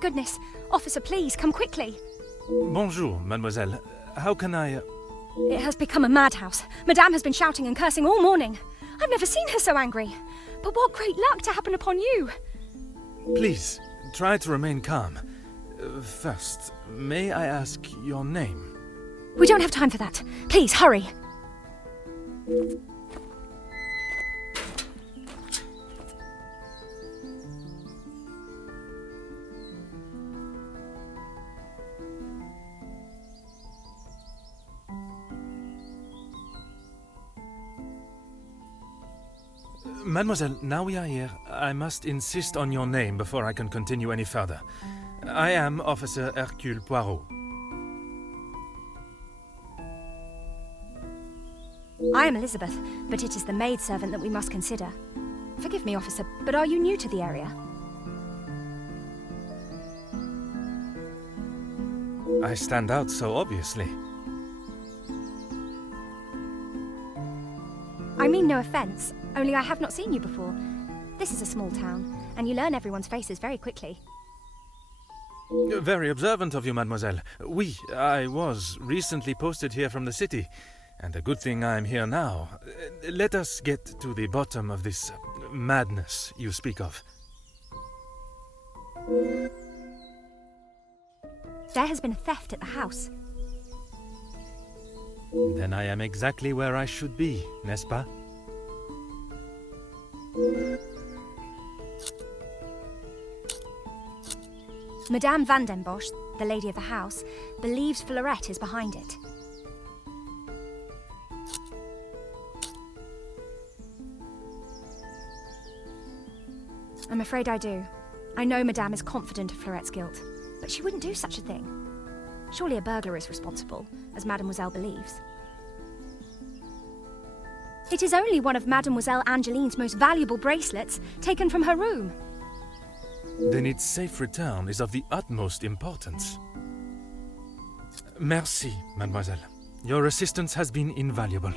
Thank goodness. Officer, please, come quickly. Bonjour, mademoiselle. How can I... It has become a madhouse. Madame has been shouting and cursing all morning. I've never seen her so angry. But what great luck to happen upon you. Please, try to remain calm. First, may I ask your name? We don't have time for that. Please, hurry. Mademoiselle, now we are here, I must insist on your name before I can continue any further. I am Officer Hercule Poirot. I am Elizabeth, but it is the maidservant that we must consider. Forgive me, officer, but are you new to the area? I stand out so obviously. I mean no offence, only I have not seen you before. This is a small town, and you learn everyone's faces very quickly. Very observant of you, mademoiselle. Oui, I was recently posted here from the city, and a good thing I'm here now. Let us get to the bottom of this madness you speak of. There has been a theft at the house. Then I am exactly where I should be, n'est-ce pas? Madame Van den Bosch, the lady of the house, believes Flairette is behind it. I'm afraid I do. I know Madame is confident of Flairette's guilt, but she wouldn't do such a thing. Surely a burglar is responsible, as Mademoiselle believes. It is only one of Mademoiselle Angeline's most valuable bracelets, taken from her room. Then its safe return is of the utmost importance. Merci, mademoiselle. Your assistance has been invaluable.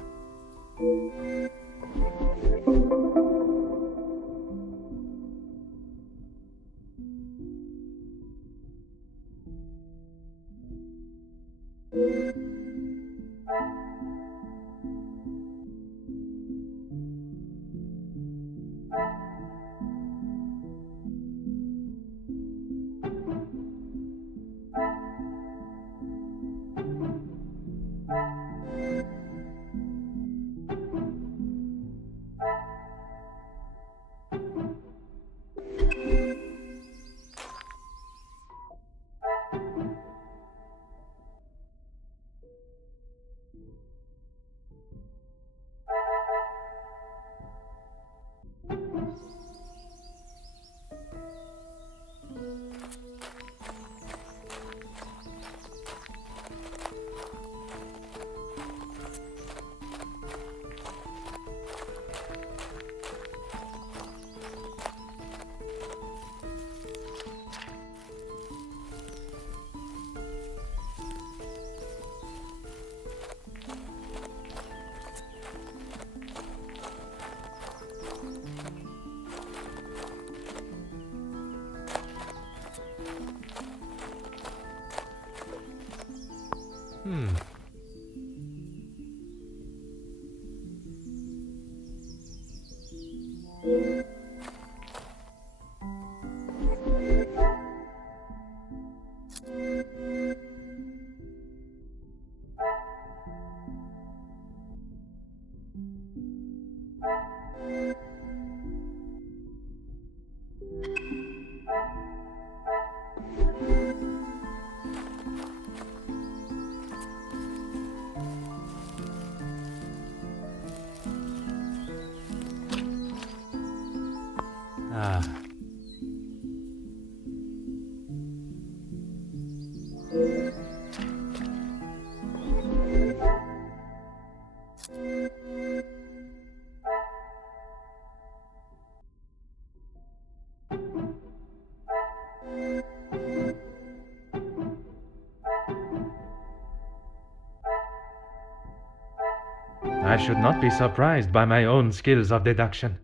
I should not be surprised by my own skills of deduction.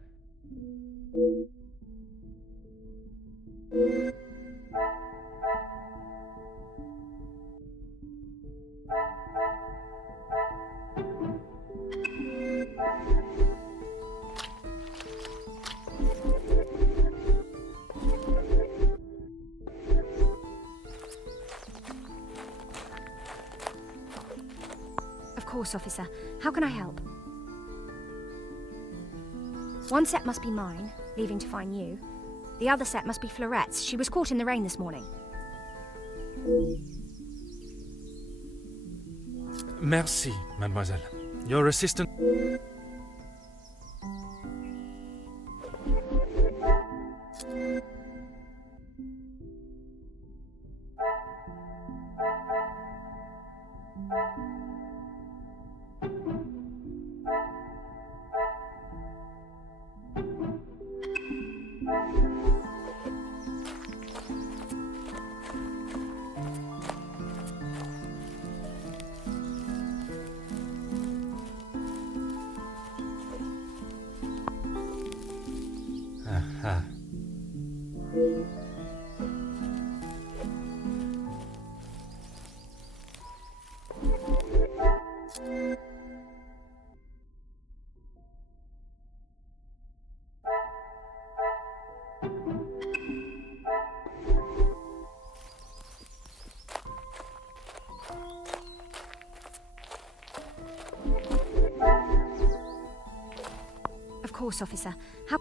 Of course, officer. How can I help? One set must be mine, leaving to find you. The other set must be Fleurette's. She was caught in the rain this morning. Merci, mademoiselle. Your assistant... Aha. Of course, officer. How...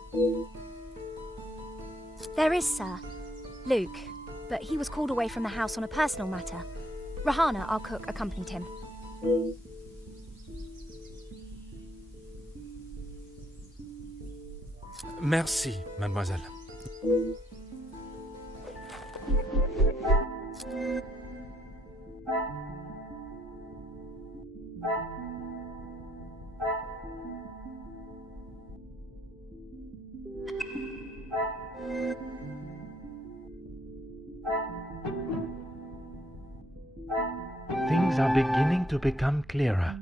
There is, sir. Luke, but he was called away from the house on a personal matter. Rahana, our cook, accompanied him. Merci, mademoiselle. Things are beginning to become clearer.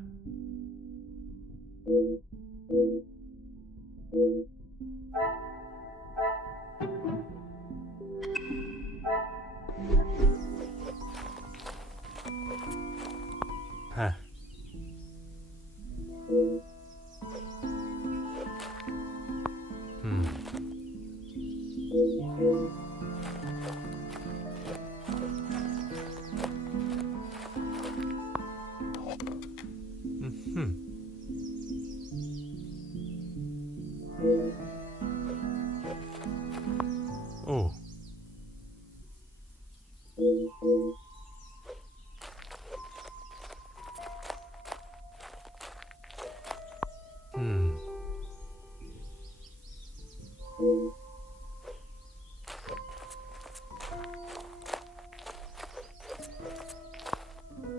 Huh. Oh.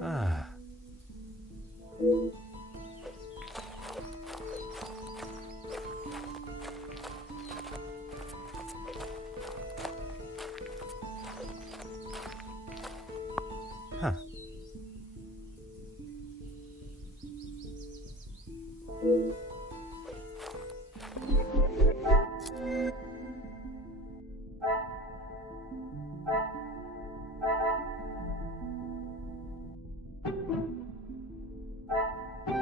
Ah. Huh.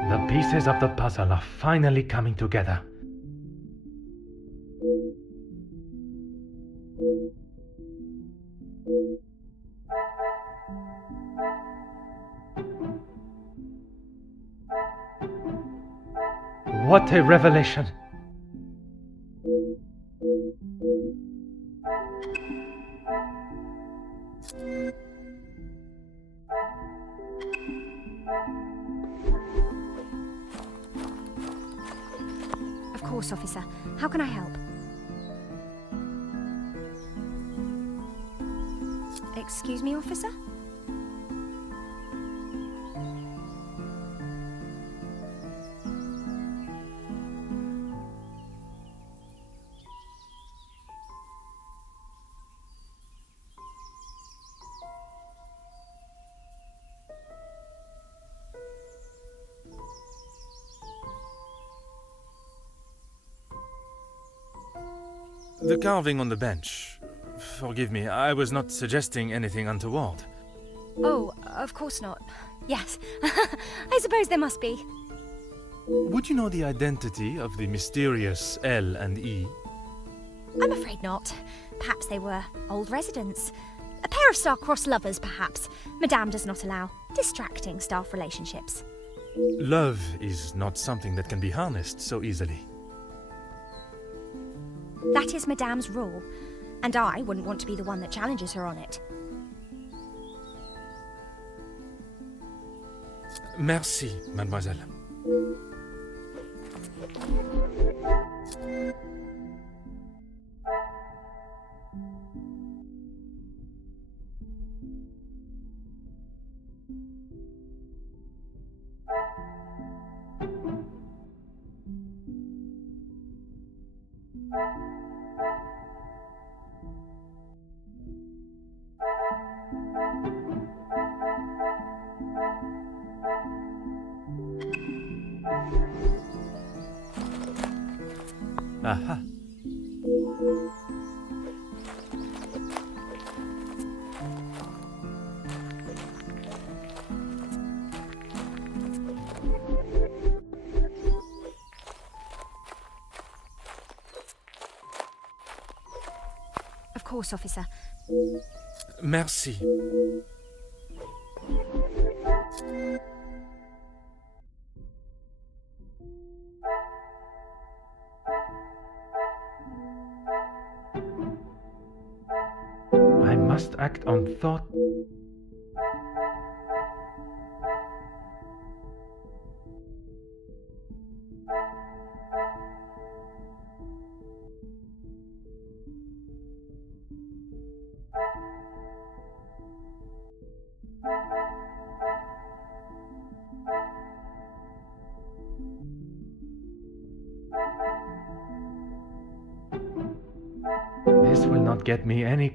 The pieces of the puzzle are finally coming together. What a revelation! Of course, officer. How can I help? Excuse me, officer? The carving on the bench. Forgive me, I was not suggesting anything untoward. Oh, of course not. Yes, I suppose there must be. Would you know the identity of the mysterious L and E? I'm afraid not. Perhaps they were old residents. A pair of star-crossed lovers, perhaps. Madame does not allow distracting staff relationships. Love is not something that can be harnessed so easily. That is Madame's rule, and I wouldn't want to be the one that challenges her on it. Merci, mademoiselle. Aha. Of course, officer. Merci. I must act on thought. This will not get me any.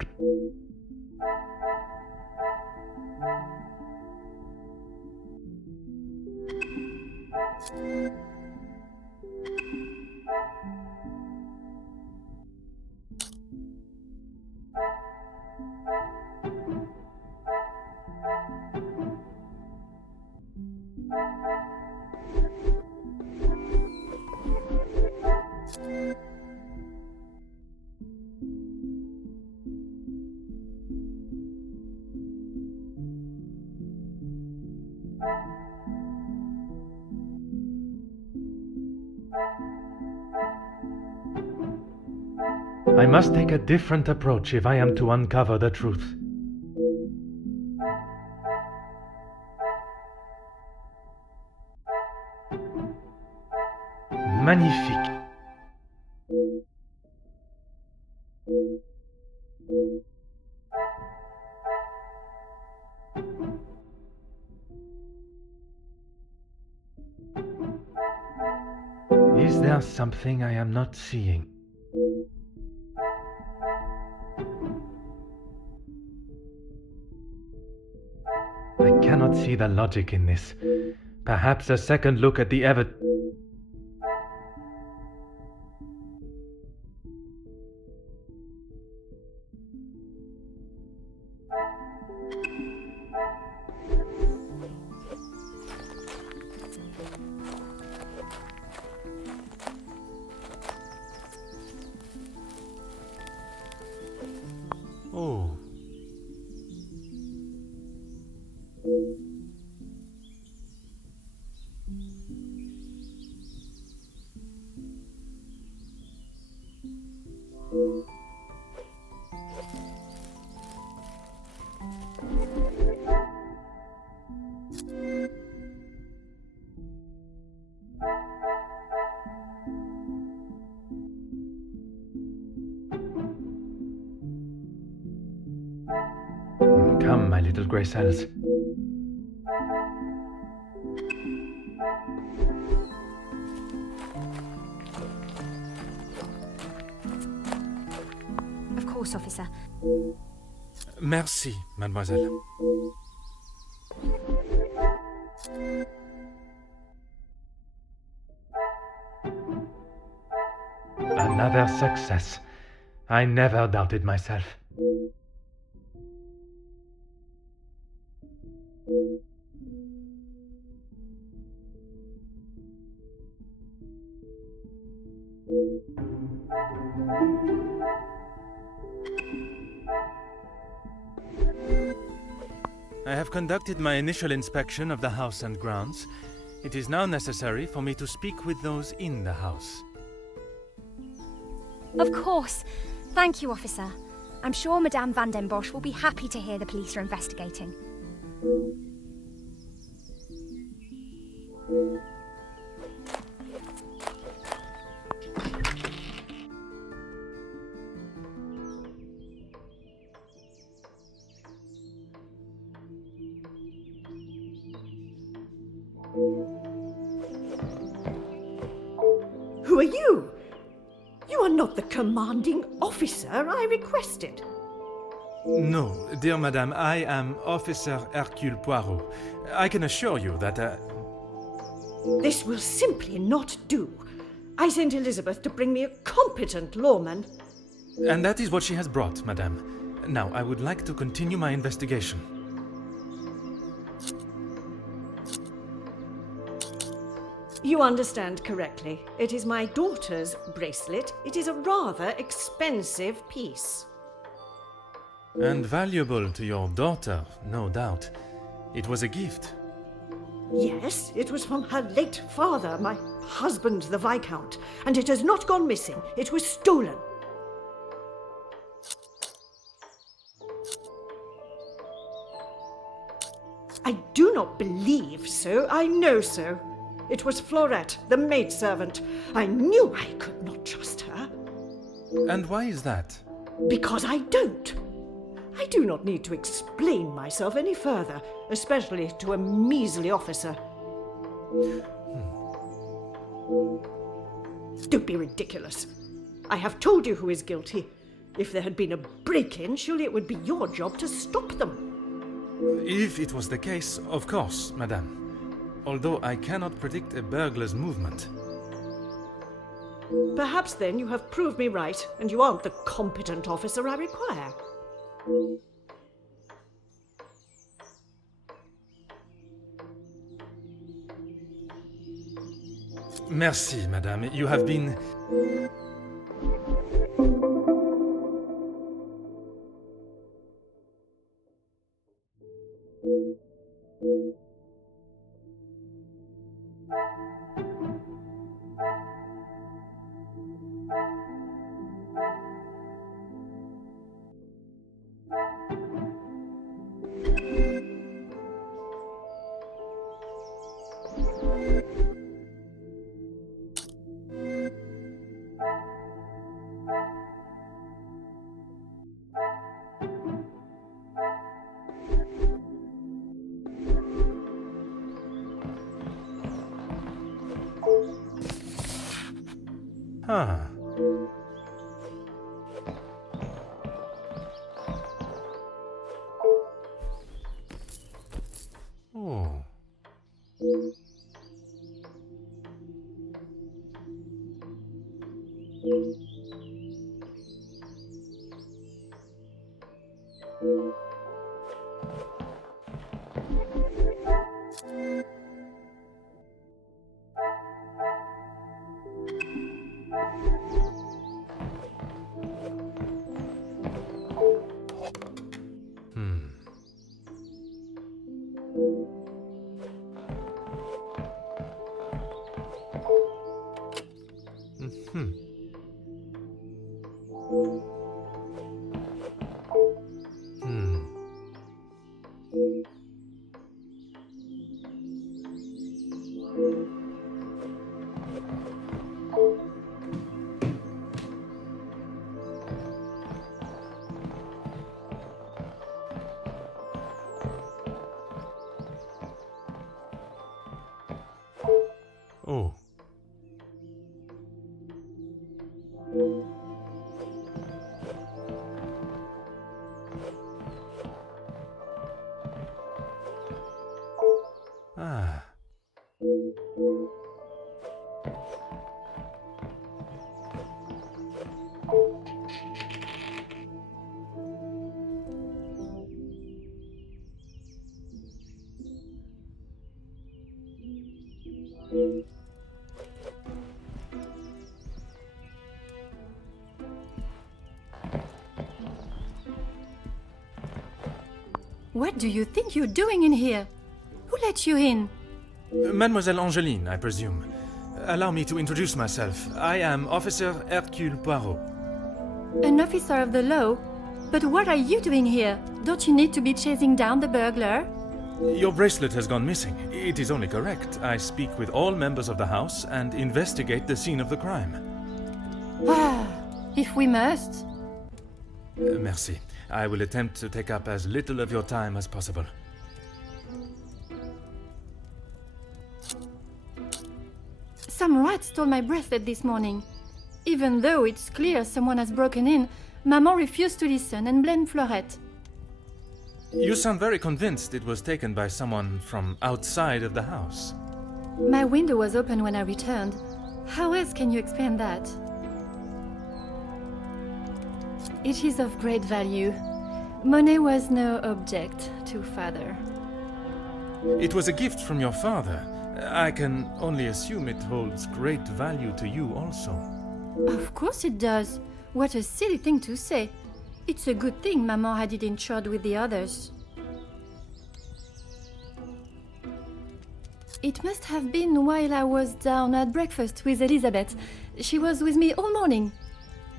I must take a different approach if I am to uncover the truth. Magnifique. Is there something I am not seeing? I cannot see the logic in this. Perhaps a second look at the Oh. Come, my little grey cells. Of course, officer. Merci, mademoiselle. Another success. I never doubted myself. I have conducted my initial inspection of the house and grounds. It is now necessary for me to speak with those in the house. Of course. Thank you, officer. I'm sure Madame Van den Bosch will be happy to hear the police are investigating. Who are you? You are not the commanding officer I requested. No, dear madame, I am Officer Hercule Poirot. I can assure you that... This will simply not do. I sent Elizabeth to bring me a competent lawman. And that is what she has brought, madame. Now, I would like to continue my investigation. You understand correctly. It is my daughter's bracelet. It is a rather expensive piece. And valuable to your daughter, no doubt. It was a gift. Yes, it was from her late father, my husband, the Viscount, and it has not gone missing. It was stolen. I do not believe so. I know so. It was Florette, the maidservant. I knew I could not trust her. And why is that? Because I don't. I do not need to explain myself any further, especially to a measly officer. Don't be ridiculous. I have told you who is guilty. If there had been a break-in, surely it would be your job to stop them. If it was the case, of course, madame. Although I cannot predict a burglar's movement. Perhaps then you have proved me right, and you aren't the competent officer I require. Merci, madame. You have been... Ah. Oh. Hmm. Oh. Ah. What do you think you're doing in here? Who let you in? Mademoiselle Angeline, I presume. Allow me to introduce myself. I am Officer Hercule Poirot. An officer of the law? But what are you doing here? Don't you need to be chasing down the burglar? Your bracelet has gone missing. It is only correct. I speak with all members of the house and investigate the scene of the crime. Ah, if we must. Merci. I will attempt to take up as little of your time as possible. Some rat stole my bracelet this morning. Even though it's clear someone has broken in, Maman refused to listen and blamed Fleurette. You sound very convinced it was taken by someone from outside of the house. My window was open when I returned. How else can you explain that? It is of great value. Money was no object to father. It was a gift from your father. I can only assume it holds great value to you also. Of course it does. What a silly thing to say. It's a good thing Maman had it insured with the others. It must have been while I was down at breakfast with Elizabeth. She was with me all morning.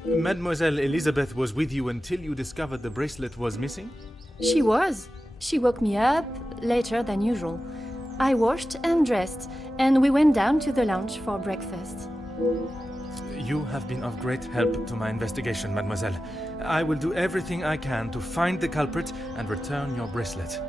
Mademoiselle Elizabeth was with you until you discovered the bracelet was missing? She was. She woke me up later than usual. I washed and dressed, and we went down to the lounge for breakfast. You have been of great help to my investigation, mademoiselle. I will do everything I can to find the culprit and return your bracelet.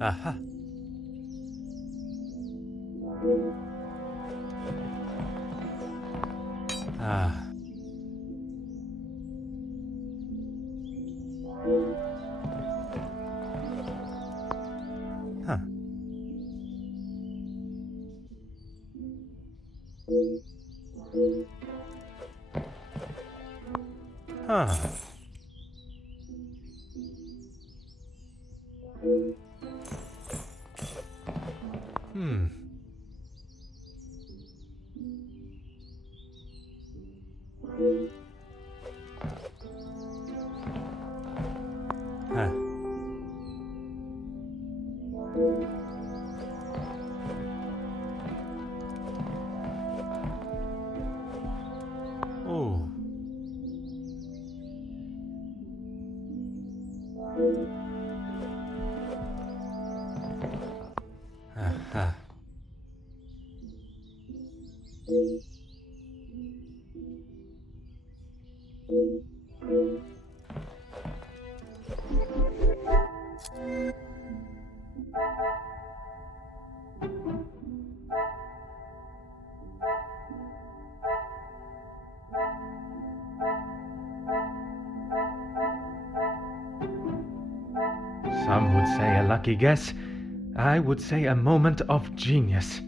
Aha. Ah. Huh. Huh. Huh. Oh. Aha. Some would say a lucky guess. I would say a moment of genius.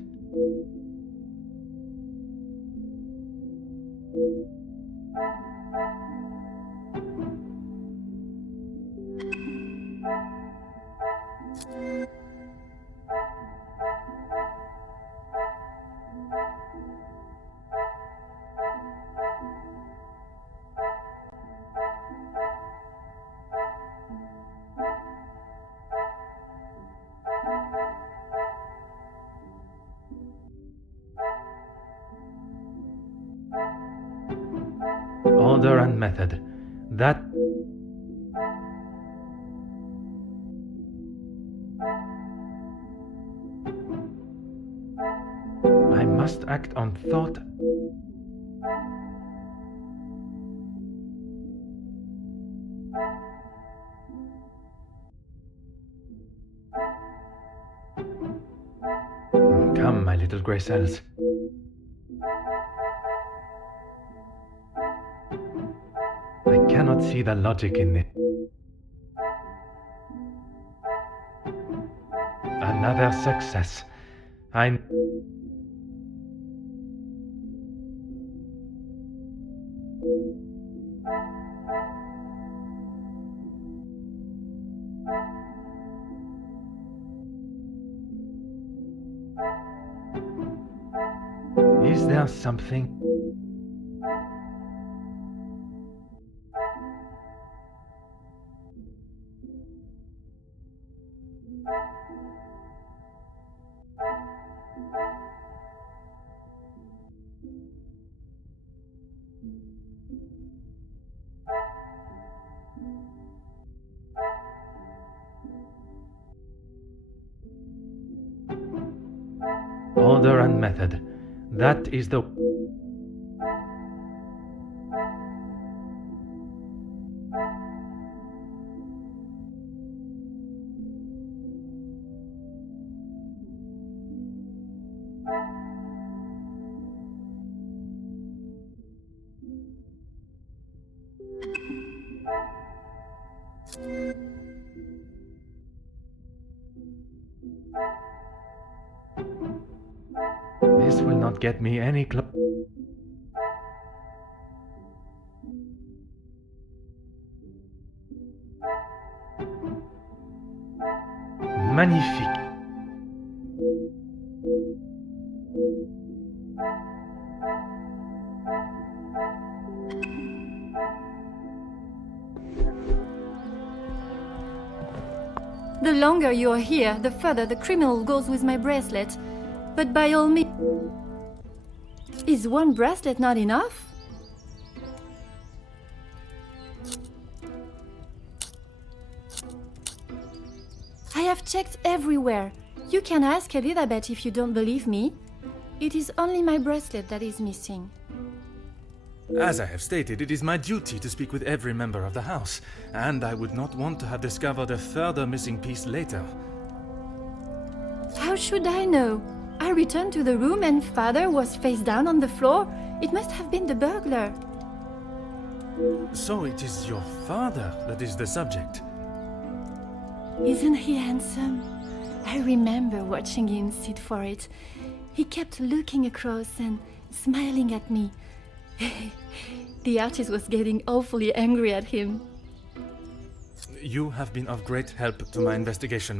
Order and method. That... I must act on thought. Come, my little grey cells. I cannot see the logic in it. Another success. I... Is there something? Order and method. That is the... This will not get me any Magnifique. The longer you are here, the further the criminal goes with my bracelet. But by all means... Is one bracelet not enough? I have checked everywhere. You can ask Elizabeth if you don't believe me. It is only my bracelet that is missing. As I have stated, it is my duty to speak with every member of the house, and I would not want to have discovered a further missing piece later. How should I know? I returned to the room and father was face down on the floor. It must have been the burglar. So it is your father that is the subject. Isn't he handsome? I remember watching him sit for it. He kept looking across and smiling at me. The artist was getting awfully angry at him. You have been of great help to my investigation,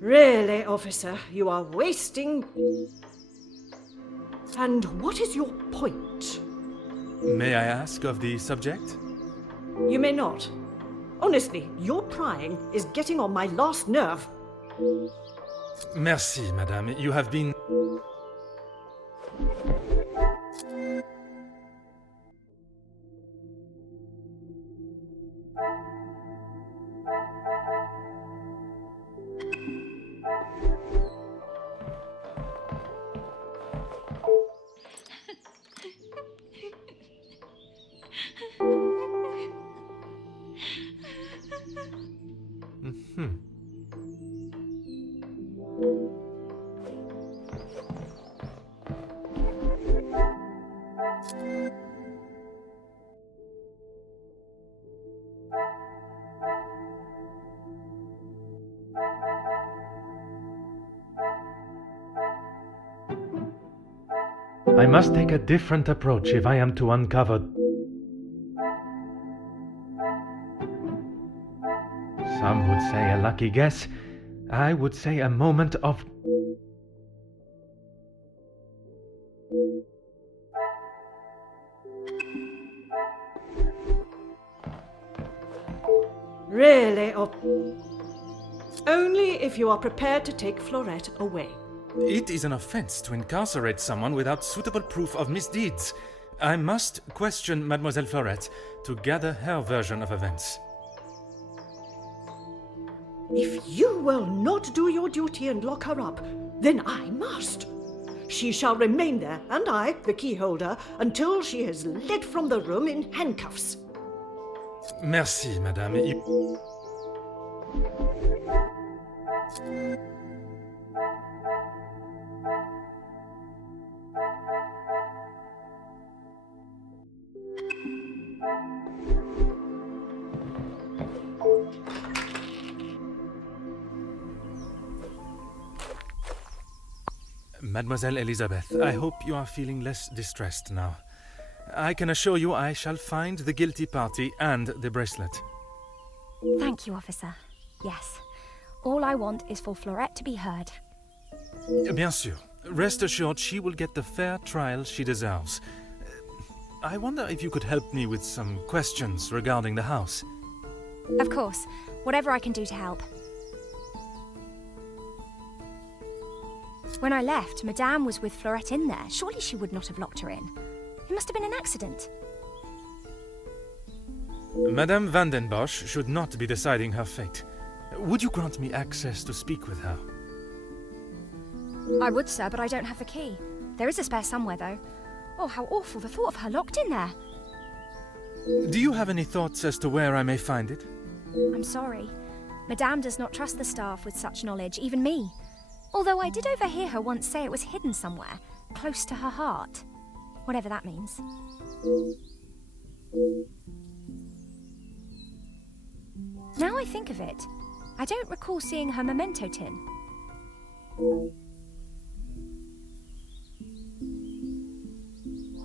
Really, officer, you are wasting... And what is your point? May I ask of the subject? You may not. Honestly, your prying is getting on my last nerve. Merci, madame. You have been... I must take a different approach if I am to uncover... Some would say a lucky guess. I would say a moment of... Really, only if you are prepared to take Florette away. It is an offense to incarcerate someone without suitable proof of misdeeds. I must question Mademoiselle Florette to gather her version of events. If you will not do your duty and lock her up, then I must. She shall remain there, and I, the key holder, until she is led from the room in handcuffs. Merci, madame. Mademoiselle Elizabeth, I hope you are feeling less distressed now. I can assure you I shall find the guilty party and the bracelet. Thank you, officer. Yes. All I want is for Florette to be heard. Bien sûr. Rest assured she will get the fair trial she deserves. I wonder if you could help me with some questions regarding the house. Of course. Whatever I can do to help. When I left, Madame was with Florette in there. Surely she would not have locked her in. It must have been an accident. Madame van den Bosch should not be deciding her fate. Would you grant me access to speak with her? I would, sir, but I don't have the key. There is a spare somewhere, though. Oh, how awful, the thought of her locked in there. Do you have any thoughts as to where I may find it? I'm sorry. Madame does not trust the staff with such knowledge, even me. Although I did overhear her once say it was hidden somewhere, close to her heart. Whatever that means. Now I think of it, I don't recall seeing her memento tin.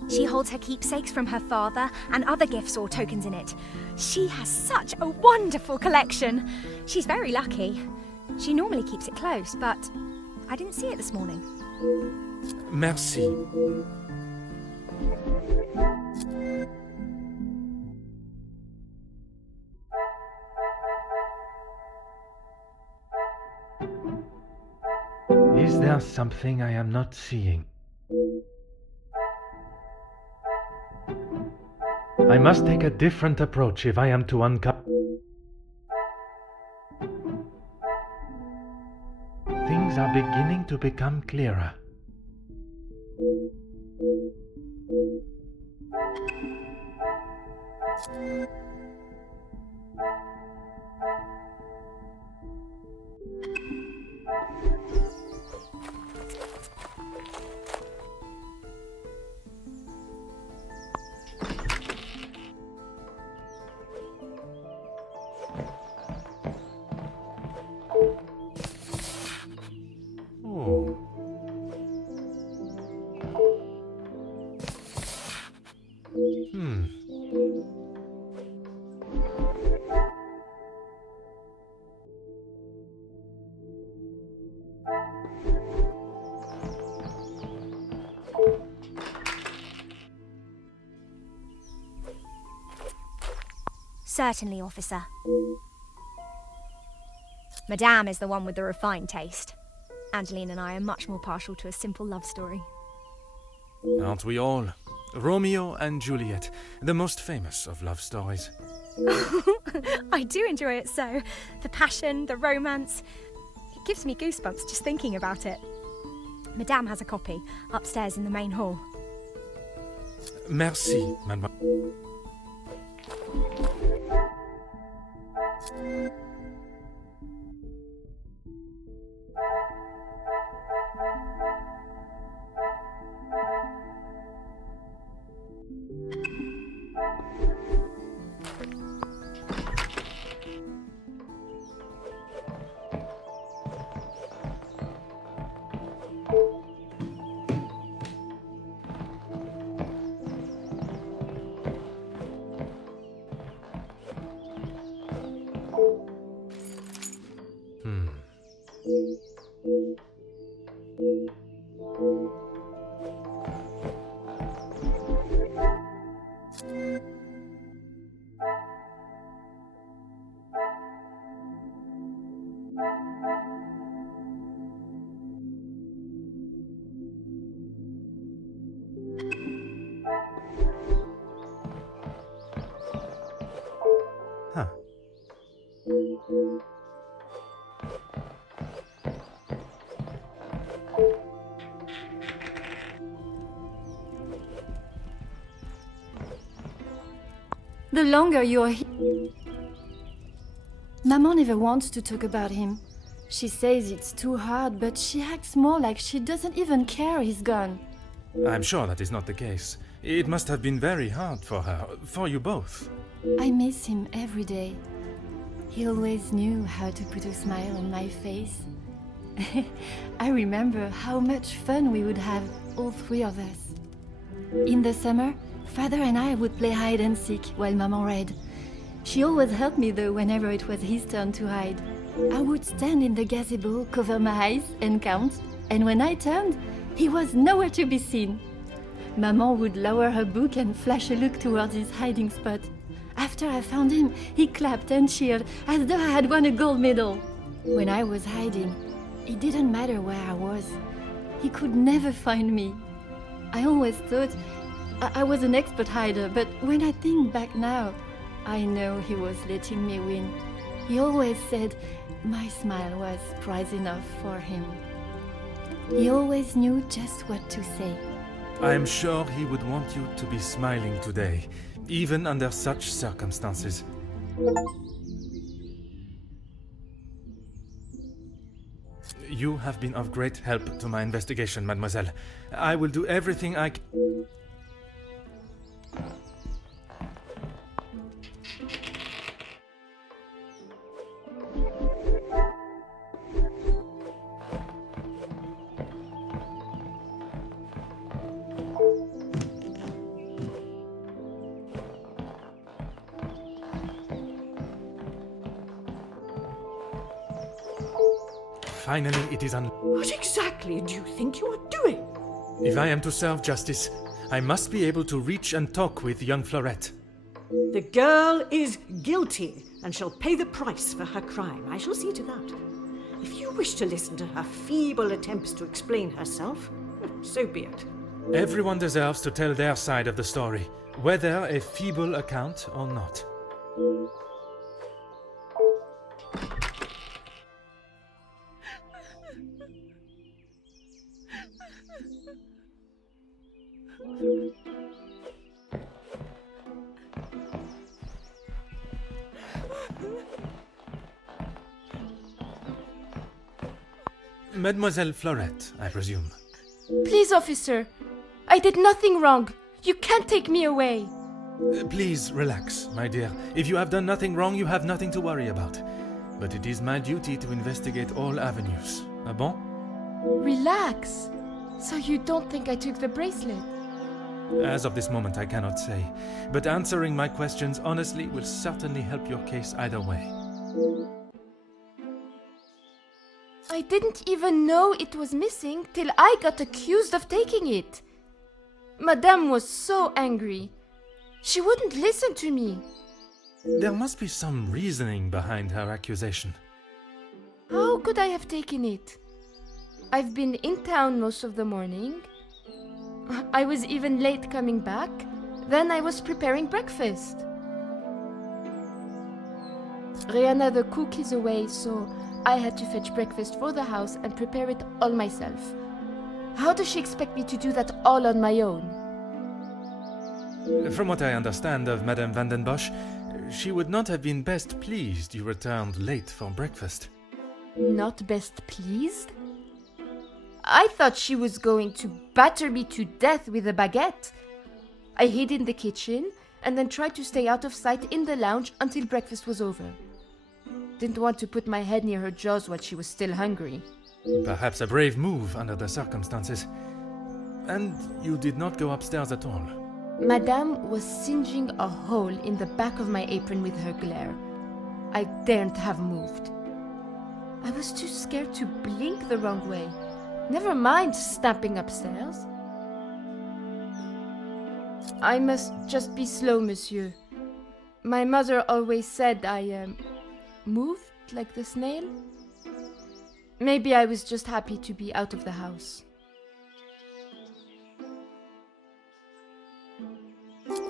She holds her keepsakes from her father and other gifts or tokens in it. She has such a wonderful collection. She's very lucky. She normally keeps it close, but I didn't see it this morning. Merci. Is there something I am not seeing? I must take a different approach if I am to uncover. Things are beginning to become clearer. Certainly, officer. Madame is the one with the refined taste. Angeline and I are much more partial to a simple love story. Aren't we all? Romeo and Juliet, the most famous of love stories. I do enjoy it so. The passion, the romance. It gives me goosebumps just thinking about it. Madame has a copy upstairs in the main hall. Merci, mademoiselle. The longer you're here... Maman never wants to talk about him. She says it's too hard, but she acts more like she doesn't even care he's gone. I'm sure that is not the case. It must have been very hard for her, for you both. I miss him every day. He always knew how to put a smile on my face. I remember how much fun we would have, all three of us. In the summer, Father and I would play hide and seek while Maman read. She always helped me though whenever it was his turn to hide. I would stand in the gazebo, cover my eyes and count, and when I turned, he was nowhere to be seen. Maman would lower her book and flash a look towards his hiding spot. After I found him, he clapped and cheered as though I had won a gold medal. When I was hiding, it didn't matter where I was. He could never find me. I always thought I was an expert hider, but when I think back now, I know he was letting me win. He always said my smile was prize enough for him. He always knew just what to say. I'm sure he would want you to be smiling today, even under such circumstances. You have been of great help to my investigation, mademoiselle. I will do everything I can. Finally, it is What exactly do you think you are doing? If I am to serve justice, I must be able to reach and talk with young Fleurette. The girl is guilty and shall pay the price for her crime. I shall see to that. If you wish to listen to her feeble attempts to explain herself, so be it. Everyone deserves to tell their side of the story, whether a feeble account or not. Mademoiselle Fleurette, I presume. Please, officer. I did nothing wrong. You can't take me away. Please relax, my dear. If you have done nothing wrong, you have nothing to worry about. But it is my duty to investigate all avenues. Ah bon? Relax. So you don't think I took the bracelet? As of this moment, I cannot say. But answering my questions honestly will certainly help your case either way. I didn't even know it was missing till I got accused of taking it. Madame was so angry. She wouldn't listen to me. There must be some reasoning behind her accusation. How could I have taken it? I've been in town most of the morning. I was even late coming back. Then I was preparing breakfast. Rihanna the cook is away, so I had to fetch breakfast for the house and prepare it all myself. How does she expect me to do that all on my own? From what I understand of Madame van den Bosch, she would not have been best pleased you returned late for breakfast. Not best pleased? I thought she was going to batter me to death with a baguette. I hid in the kitchen and then tried to stay out of sight in the lounge until breakfast was over. Didn't want to put my head near her jaws while she was still hungry. Perhaps a brave move under the circumstances. And you did not go upstairs at all. Madame was singeing a hole in the back of my apron with her glare. I daren't have moved. I was too scared to blink the wrong way. Never mind stamping upstairs. I must just be slow, monsieur. My mother always said I moved like the snail. Maybe I was just happy to be out of the house.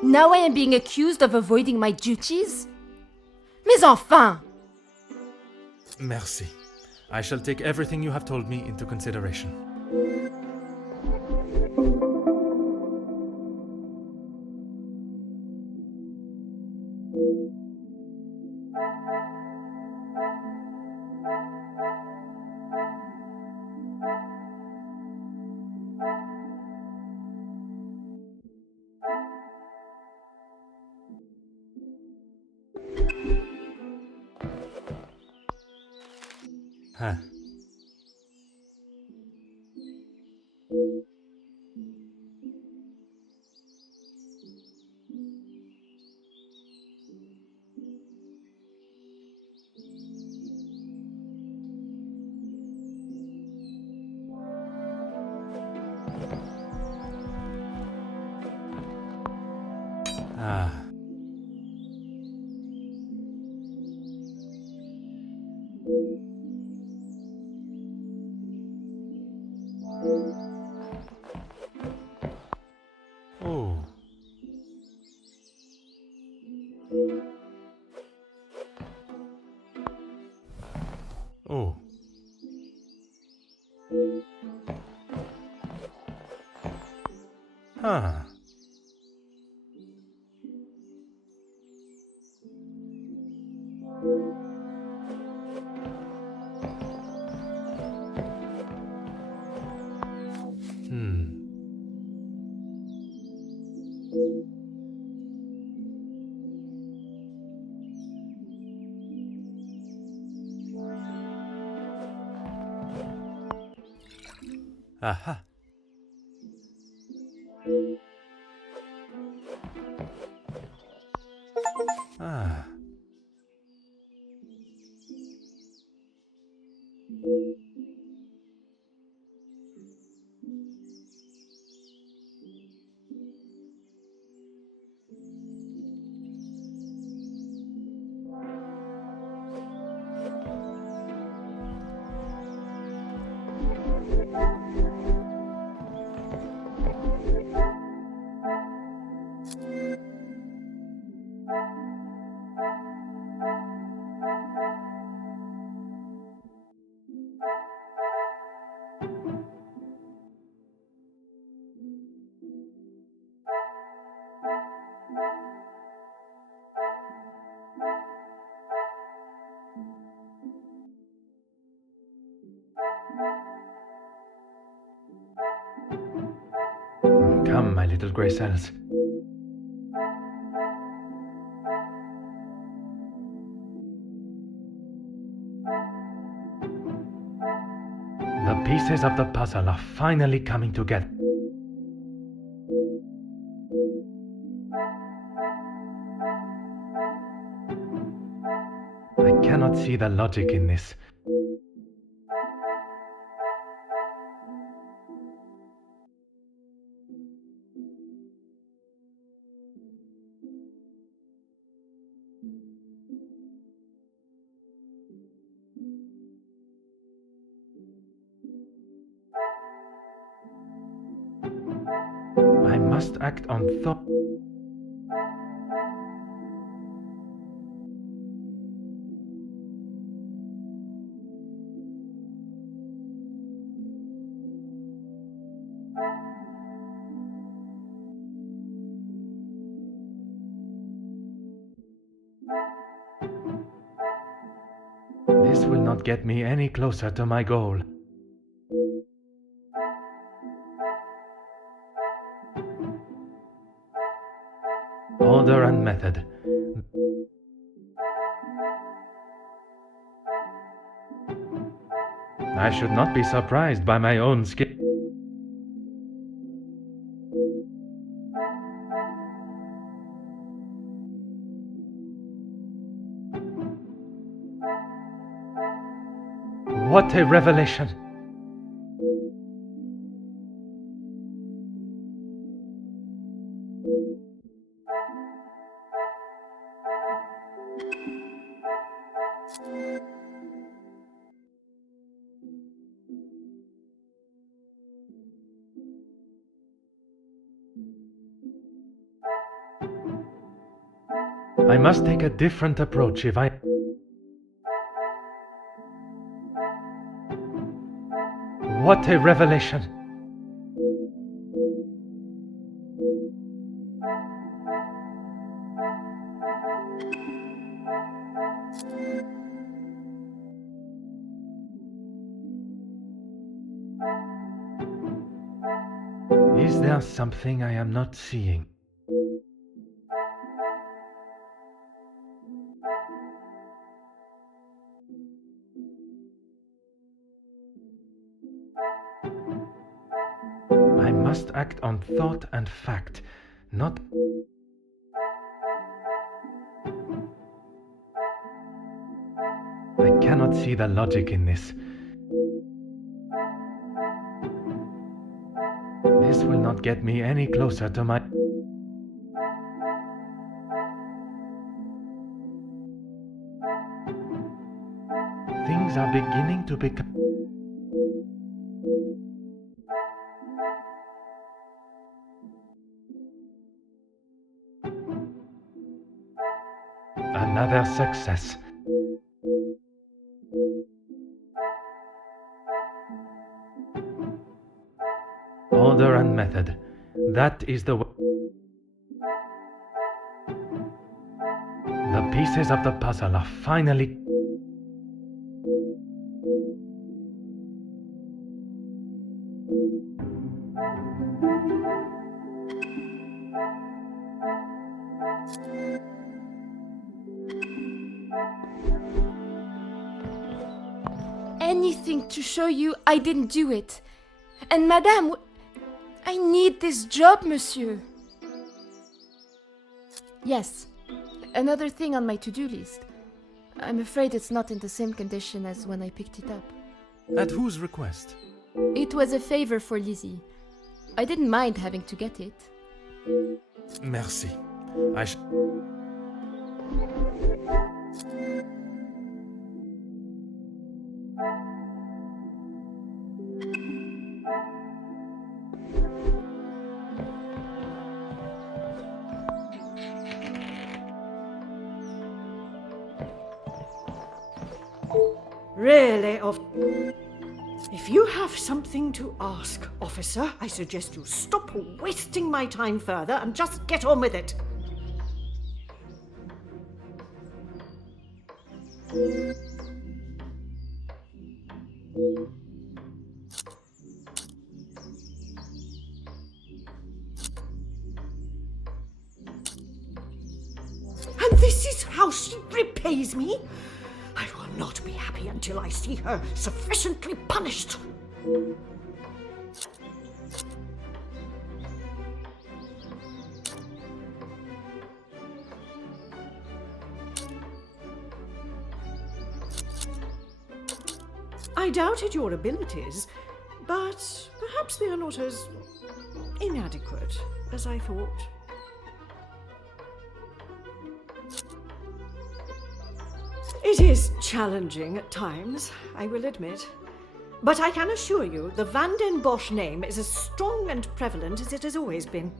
Now I am being accused of avoiding my duties? Mais enfin! Merci. I shall take everything you have told me into consideration. Huh. Ah. Oh. Oh. Huh. Hmm. Aha. Ah. Come, my little grey cells. The pieces of the puzzle are finally coming together. I cannot see the logic in this. I must act on thought. This will not get me any closer to my goal. Order and method. I should not be surprised by my own skill. What a revelation! I must take a different approach if I... What a revelation! Is there something I am not seeing? I must act on thought and fact, not... I cannot see the logic in this. This will not get me any closer to my... Things are beginning to become... Another success. Order and method. That is the way. The pieces of the puzzle are finally... Anything to show you I didn't do it. And Madame, I need this job, monsieur. Yes, another thing on my to-do list. I'm afraid it's not in the same condition as when I picked it up. At whose request? It was a favor for Lizzie. I didn't mind having to get it. Merci. Really, if you have something to ask, officer, I suggest you stop wasting my time further and just get on with it. And this is how she repays me? I will not be happy until I see her sufficiently punished. I doubted your abilities, but perhaps they are not as inadequate as I thought. It is challenging at times, I will admit. But I can assure you the Van den Bosch name is as strong and prevalent as it has always been.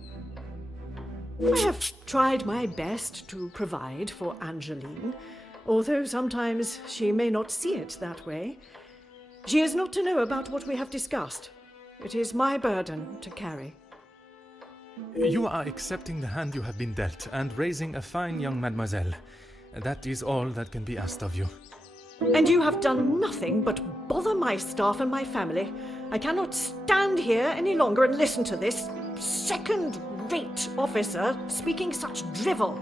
I have tried my best to provide for Angeline, although sometimes she may not see it that way. She is not to know about what we have discussed. It is my burden to carry. You are accepting the hand you have been dealt and raising a fine young mademoiselle. That is all that can be asked of you. And you have done nothing but bother my staff and my family. I cannot stand here any longer and listen to this second-rate officer speaking such drivel.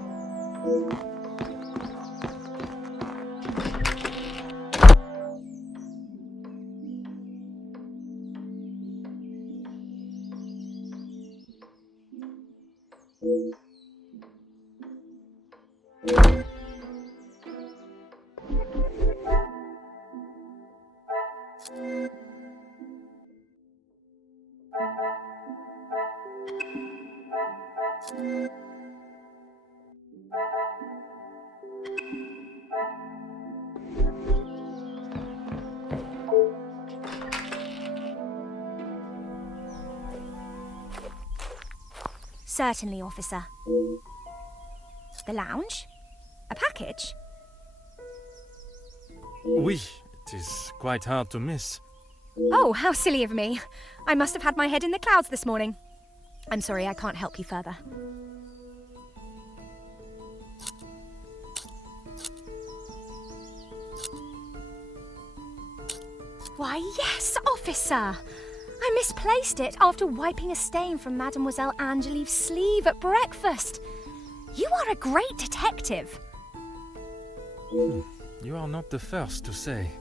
Certainly, officer. The lounge? A package? Oui, it is quite hard to miss. Oh, how silly of me. I must have had my head in the clouds this morning. I'm sorry, I can't help you further. Why, yes, officer! I misplaced it after wiping a stain from Mademoiselle Angelieve's sleeve at breakfast. You are a great detective. You are not the first to say.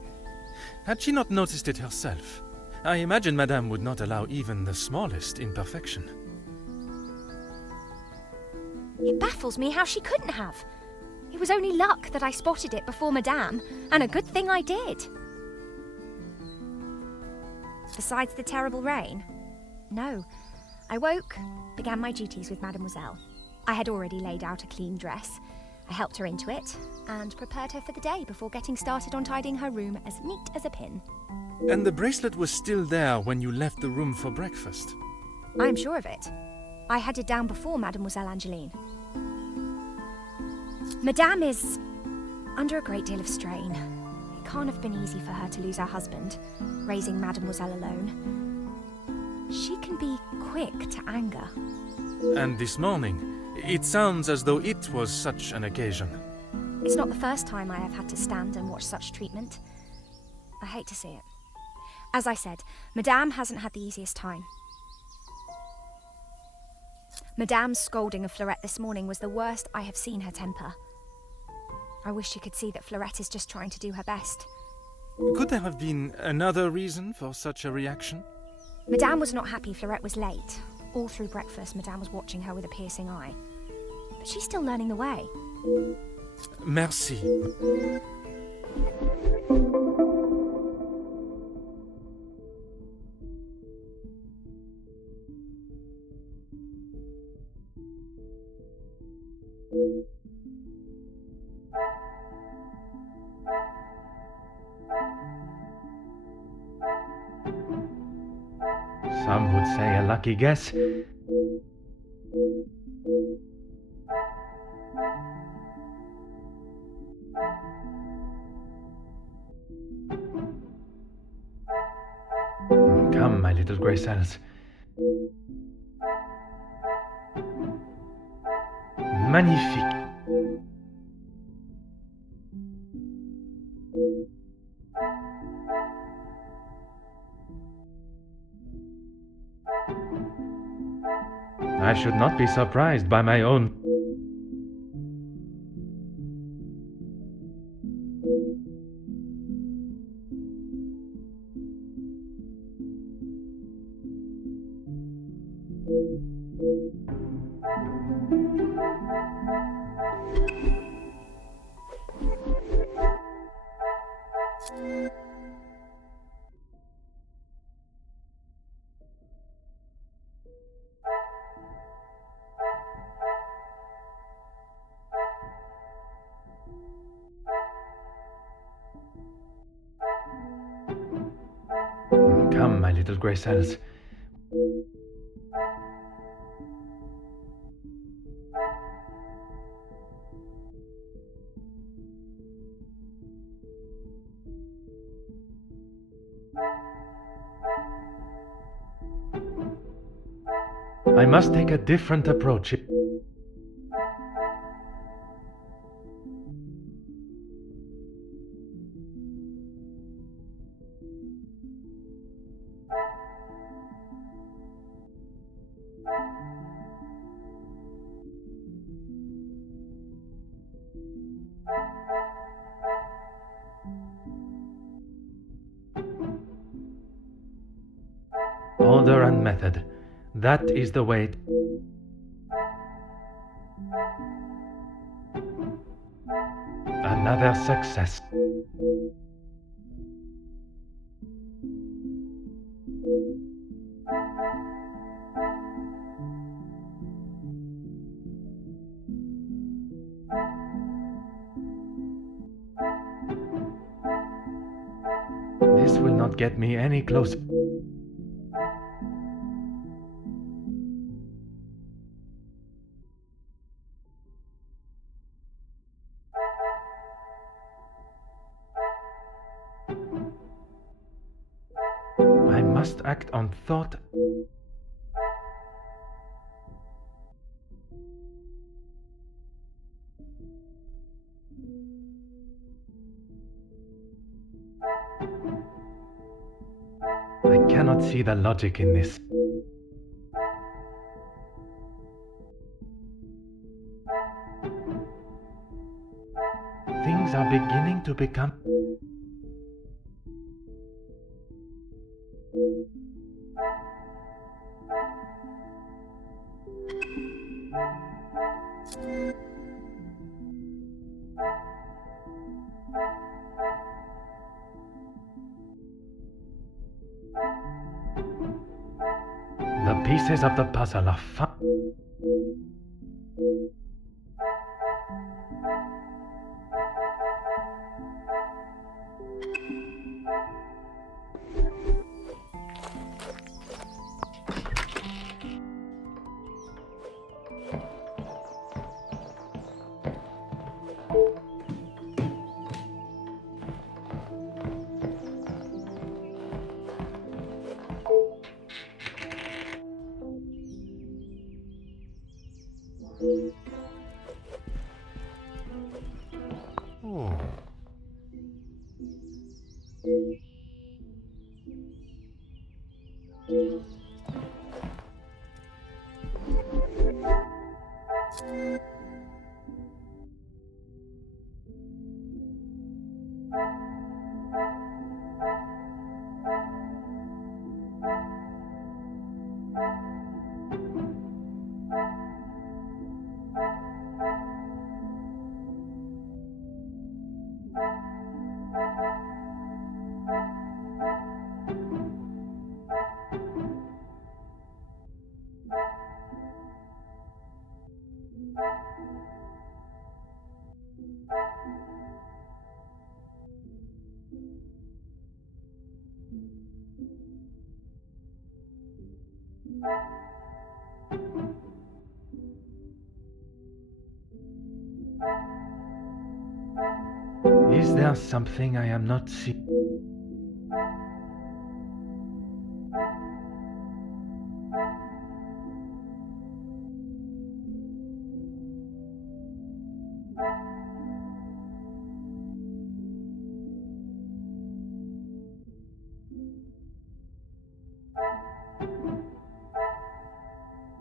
Had she not noticed it herself, I imagine Madame would not allow even the smallest imperfection. It baffles me how she couldn't have. It was only luck that I spotted it before Madame, and a good thing I did. Besides the terrible rain? No. I woke, began my duties with Mademoiselle. I had already laid out a clean dress. I helped her into it, and prepared her for the day before getting started on tidying her room as neat as a pin. And the bracelet was still there when you left the room for breakfast? I'm sure of it. I had it down before Mademoiselle Angeline. Madame is under a great deal of strain. It can't have been easy for her to lose her husband, raising Mademoiselle alone. She can be quick to anger. And this morning, it sounds as though it was such an occasion. It's not the first time I have had to stand and watch such treatment. I hate to see it. As I said, Madame hasn't had the easiest time. Madame's scolding of Fleurette this morning was the worst I have seen her temper. I wish you could see that Fleurette is just trying to do her best. Could there have been another reason for such a reaction? Madame was not happy Fleurette was late. All through breakfast, Madame was watching her with a piercing eye. But she's still learning the way. Merci. Some would say a lucky guess. Come, my little grey cells. Magnifique. I should not be surprised by my own. Come, my little grey cells. I must take a different approach. Order and method. That is the way. Another success. This will not get me any closer. must act on thought. I cannot see the logic in this. Things are beginning to become... The pieces of the puzzle are Oh. Is there something I am not seeing?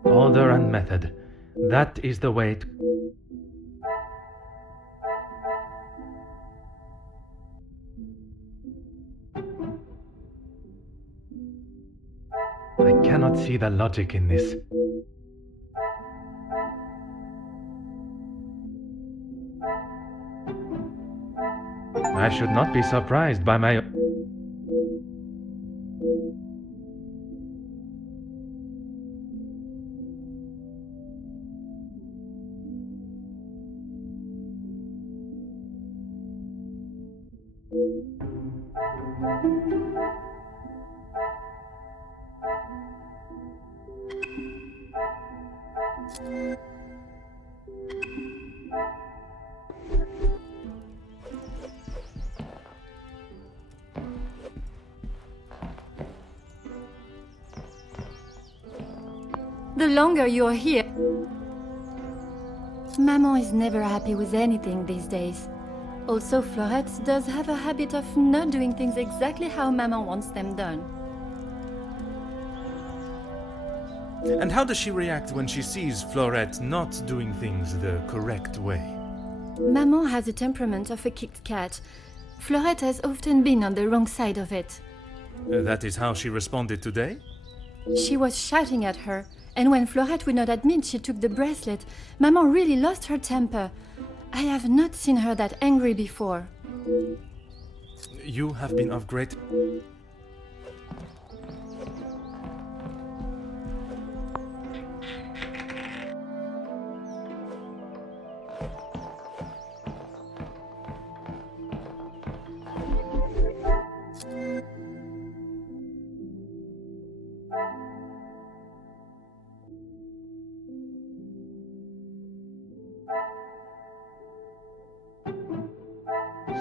Order and method. That is the way to... I cannot see the logic in this. I should not be surprised by my... The longer you're here... Maman is never happy with anything these days. Also, Fleurette does have a habit of not doing things exactly how Maman wants them done. And how does she react when she sees Fleurette not doing things the correct way? Maman has a temperament of a kicked cat. Fleurette has often been on the wrong side of it. That is how she responded today? She was shouting at her, and when Fleurette would not admit she took the bracelet, Maman really lost her temper. I have not seen her that angry before. You have been of great...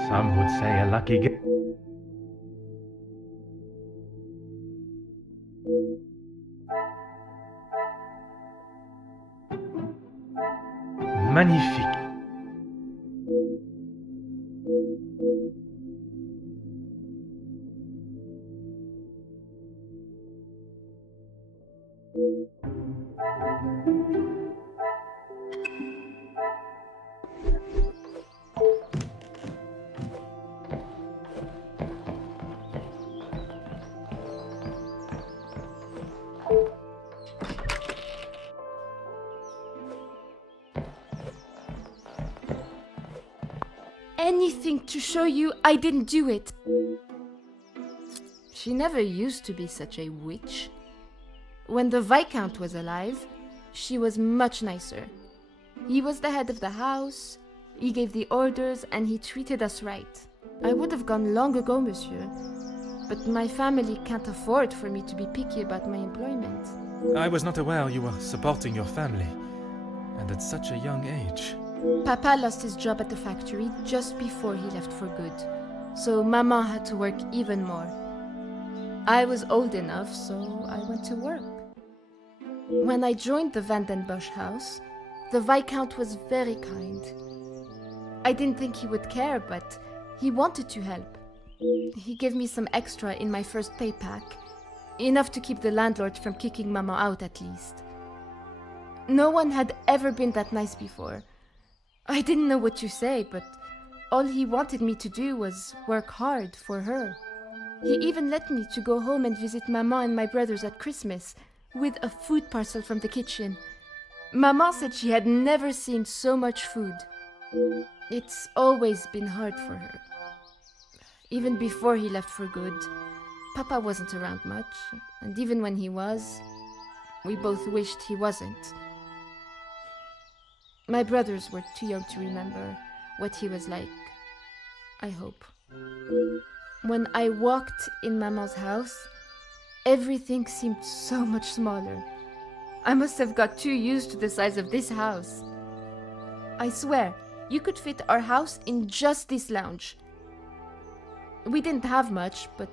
Some would say a lucky magnifique. Anything to show you I didn't do it. She never used to be such a witch. When the Viscount was alive, she was much nicer. He was the head of the house, he gave the orders, and he treated us right. I would have gone long ago, monsieur, but my family can't afford for me to be picky about my employment. I was not aware you were supporting your family, and at such a young age. Papa lost his job at the factory just before he left for good, so Maman had to work even more. I was old enough, so I went to work. When I joined the Vandenbosch house, the Viscount was very kind. I didn't think he would care, but he wanted to help. He gave me some extra in my first pay pack, enough to keep the landlord from kicking Maman out at least. No one had ever been that nice before. I didn't know what to say, but all he wanted me to do was work hard for her. He even let me to go home and visit Maman and my brothers at Christmas, with a food parcel from the kitchen. Maman said she had never seen so much food. It's always been hard for her. Even before he left for good, Papa wasn't around much, and even when he was, we both wished he wasn't. My brothers were too young to remember what he was like, I hope. When I walked in Maman's house, everything seemed so much smaller. I must have got too used to the size of this house. I swear, you could fit our house in just this lounge. We didn't have much, but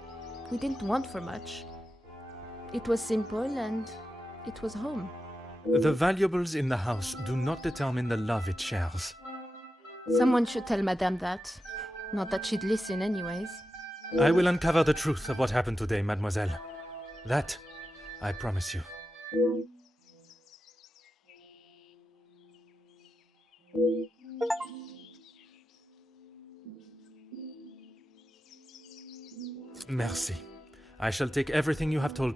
we didn't want for much. It was simple and it was home. The valuables in the house do not determine the love it shares. Someone should tell Madame that. Not that she'd listen anyways. I will uncover the truth of what happened today, mademoiselle. That, I promise you. Merci. I shall take everything you have told.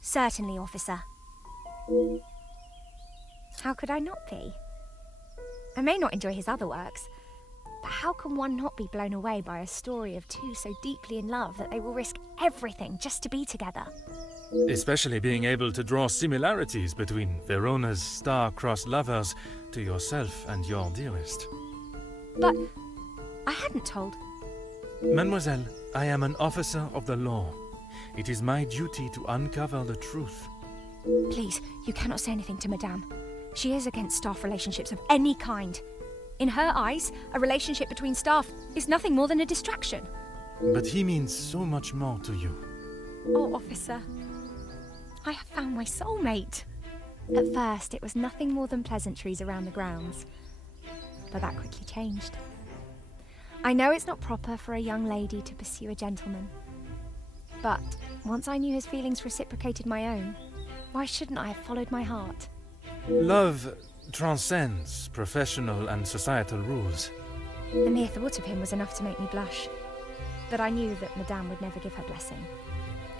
Certainly, officer. How could I not be? I may not enjoy his other works, but how can one not be blown away by a story of two so deeply in love that they will risk everything just to be together? Especially being able to draw similarities between Verona's star-crossed lovers to yourself and your dearest. But I hadn't told. Mademoiselle, I am an officer of the law. It is my duty to uncover the truth. Please, you cannot say anything to Madame. She is against staff relationships of any kind. In her eyes, a relationship between staff is nothing more than a distraction. But he means so much more to you. Oh, officer, I have found my soulmate. At first, it was nothing more than pleasantries around the grounds. But that quickly changed. I know it's not proper for a young lady to pursue a gentleman. But once I knew his feelings reciprocated my own, why shouldn't I have followed my heart? Love transcends professional and societal rules. The mere thought of him was enough to make me blush. But I knew that Madame would never give her blessing.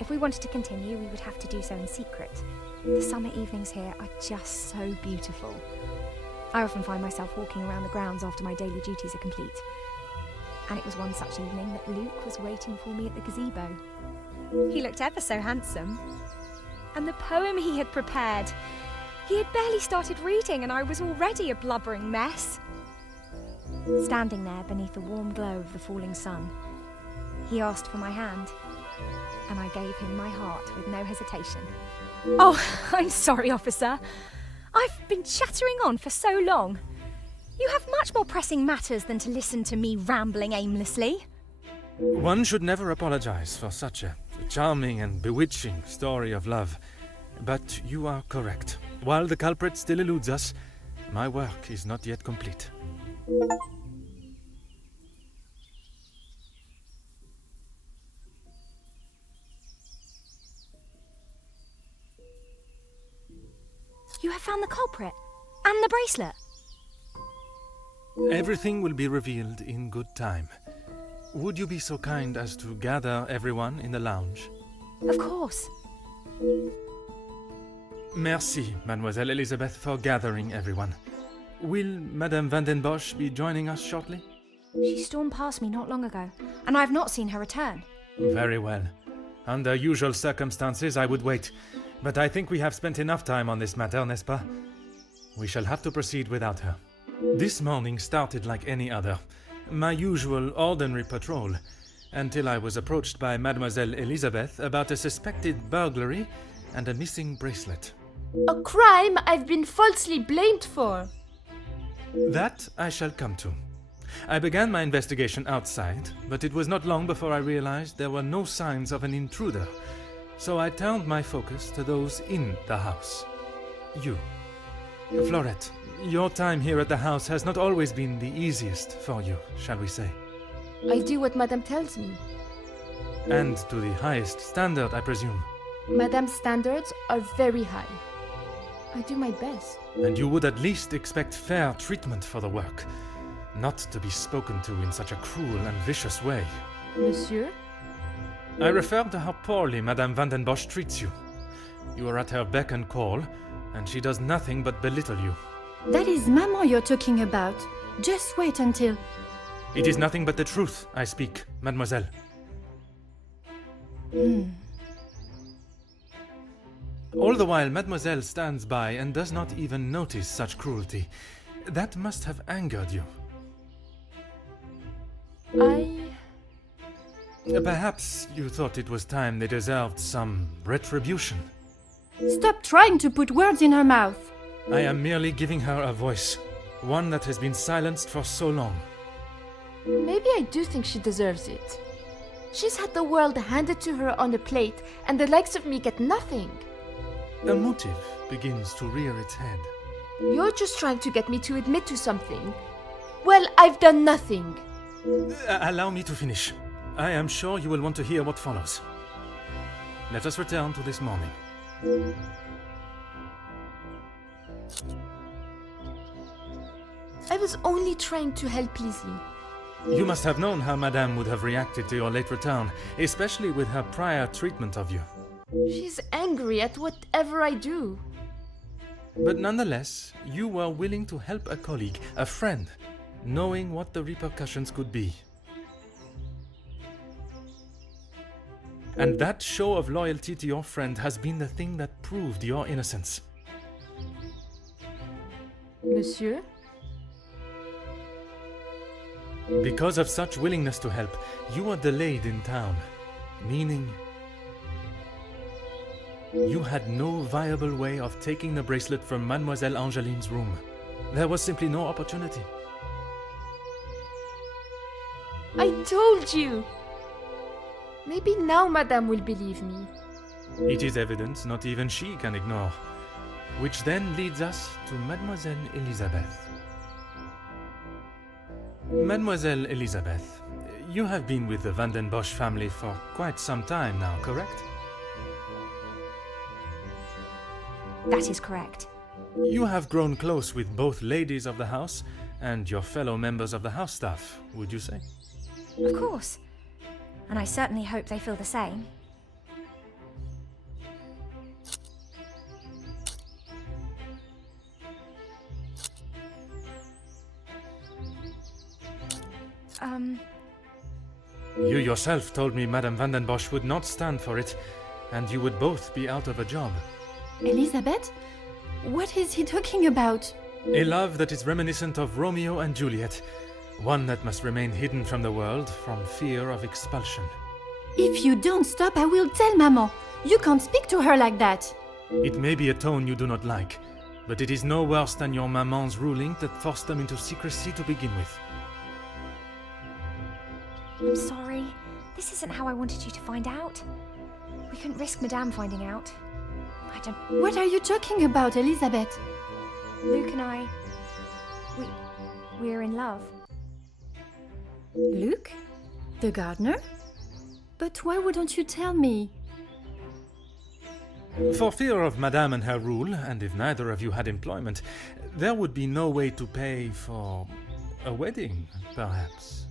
If we wanted to continue, we would have to do so in secret. The summer evenings here are just so beautiful. I often find myself walking around the grounds after my daily duties are complete. And it was one such evening that Luke was waiting for me at the gazebo. He looked ever so handsome. And the poem he had prepared, he had barely started reading and I was already a blubbering mess. Standing there beneath the warm glow of the falling sun, he asked for my hand, and I gave him my heart with no hesitation. Oh, I'm sorry, officer. I've been chattering on for so long. You have much more pressing matters than to listen to me rambling aimlessly. One should never apologize for such a charming and bewitching story of love. But you are correct. While the culprit still eludes us, my work is not yet complete. You have found the culprit and the bracelet. Everything will be revealed in good time. Would you be so kind as to gather everyone in the lounge? Of course. Merci, Mademoiselle Elizabeth, for gathering everyone. Will Madame Van den Bosch be joining us shortly? She stormed past me not long ago, and I have not seen her return. Very well. Under usual circumstances, I would wait. But I think we have spent enough time on this matter, n'est-ce pas? We shall have to proceed without her. This morning started like any other. My usual ordinary patrol, until I was approached by Mademoiselle Elizabeth about a suspected burglary and a missing bracelet. A crime I've been falsely blamed for. That I shall come to. I began my investigation outside, but it was not long before I realized there were no signs of an intruder, so I turned my focus to those in the house. You. Florette, your time here at the house has not always been the easiest for you, shall we say? I do what Madame tells me. And to the highest standard, I presume. Madame's standards are very high. I do my best. And you would at least expect fair treatment for the work, not to be spoken to in such a cruel and vicious way. Monsieur? I refer to how poorly Madame Van den Bosch treats you. You are at her beck and call, and she does nothing but belittle you. That is Maman you're talking about. Just wait until... It is nothing but the truth I speak, mademoiselle. All the while, mademoiselle stands by and does not even notice such cruelty. That must have angered you. Perhaps you thought it was time they deserved some retribution. Stop trying to put words in her mouth. I am merely giving her a voice, one that has been silenced for so long. Maybe I do think she deserves it. She's had the world handed to her on a plate, and the likes of me get nothing. A motive begins to rear its head. You're just trying to get me to admit to something. Well, I've done nothing. Allow me to finish. I am sure you will want to hear what follows. Let us return to this morning. I was only trying to help Lizzie. You must have known how Madame would have reacted to your late return, especially with her prior treatment of you. She's angry at whatever I do. But nonetheless, you were willing to help a colleague, a friend, knowing what the repercussions could be. And that show of loyalty to your friend has been the thing that proved your innocence. Monsieur? Because of such willingness to help, you were delayed in town, meaning you had no viable way of taking the bracelet from Mademoiselle Angeline's room. There was simply no opportunity. I told you! Maybe now Madame will believe me. It is evidence not even she can ignore. Which then leads us to Mademoiselle Elizabeth. Mademoiselle Elizabeth, you have been with the Van den Bosch family for quite some time now, correct? That is correct. You have grown close with both ladies of the house and your fellow members of the house staff, would you say? Of course. And I certainly hope they feel the same. You yourself told me Madame Van den Bosch would not stand for it, and you would both be out of a job. Elizabeth? What is he talking about? A love that is reminiscent of Romeo and Juliet, one that must remain hidden from the world from fear of expulsion. If you don't stop, I will tell Maman. You can't speak to her like that. It may be a tone you do not like, but it is no worse than your maman's ruling that forced them into secrecy to begin with. I'm sorry. This isn't how I wanted you to find out. We couldn't risk Madame finding out. I don't... What are you talking about, Elizabeth? Luke and I... We're in love. Luke? The gardener? But why wouldn't you tell me? For fear of Madame and her rule, and if neither of you had employment, there would be no way to pay for a wedding, perhaps.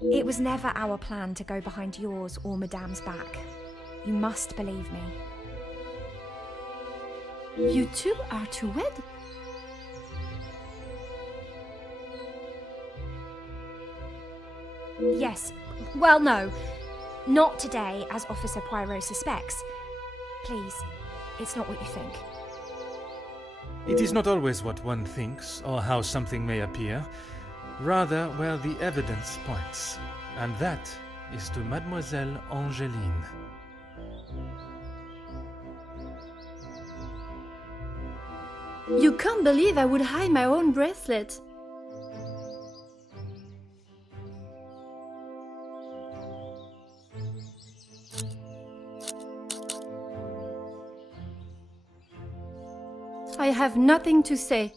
It was never our plan to go behind yours or Madame's back. You must believe me. You two are to wed? Yes. Well, no. Not today, as Officer Poirot suspects. Please, it's not what you think. It is not always what one thinks, or how something may appear, rather where the evidence points, and that is to Mademoiselle Angeline. You can't believe I would hide my own bracelet. I have nothing to say.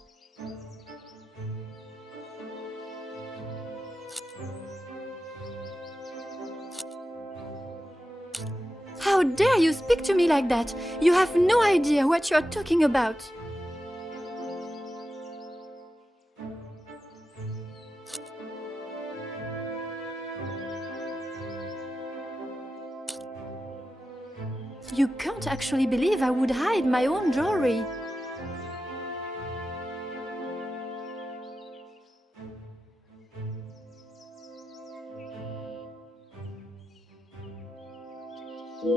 How dare you speak to me like that? You have no idea what you are talking about. You can't actually believe I would hide my own jewelry.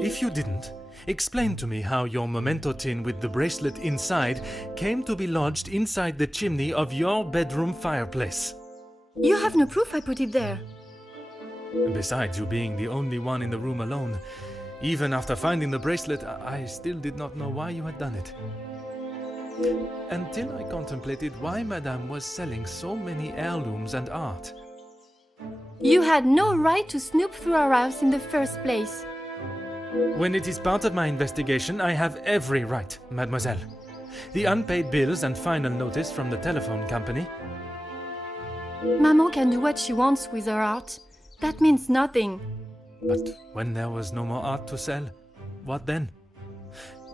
If you didn't, explain to me how your memento tin with the bracelet inside came to be lodged inside the chimney of your bedroom fireplace. You have no proof I put it there. Besides you being the only one in the room alone, even after finding the bracelet, I still did not know why you had done it. Until I contemplated why Madame was selling so many heirlooms and art. You had no right to snoop through our house in the first place. When it is part of my investigation, I have every right, mademoiselle. The unpaid bills and final notice from the telephone company. Maman can do what she wants with her art. That means nothing. But when there was no more art to sell, what then?